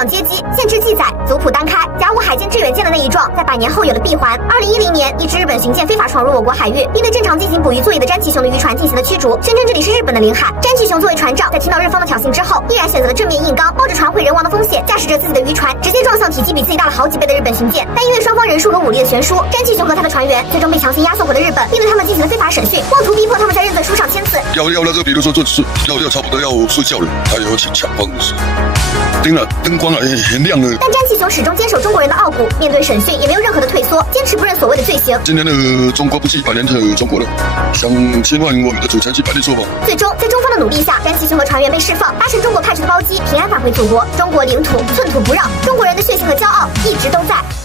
养接机，县志记载，族谱单开，甲午海监致远舰的那一幢，在100年后有了闭环。2010年，一支日本巡舰非法闯入我国海域，并对正常进行捕鱼作业的詹其雄的渔船进行了驱逐，宣称这里是日本的领海。詹其雄作为船长，在听到日方的挑衅之后，依然选择了正面硬刚，冒着船毁人亡的风险，驾驶着自己的渔船，直接撞向体积比自己大了好几倍的日本巡舰。但因为双方人数和武力的悬殊，詹其雄和他的船员最终被强行押送回了日本，并对他们进行了非法审讯，妄图逼迫他们在认罪书上签字。要那个，比如说要差不多要睡觉了，还有请抢帮的时候。灯光很亮了。但詹其雄始终坚守中国人的傲骨，面对审讯也没有任何的退缩，坚持不认所谓的罪行。今天的中国不是100年的中国了，想侵犯我们的主权是百利说法。最终，在中方的努力下，詹其雄和船员被释放，搭乘中国派出的包机平安返回祖国。中国领土寸土不让，中国人的血性和骄傲一直都在。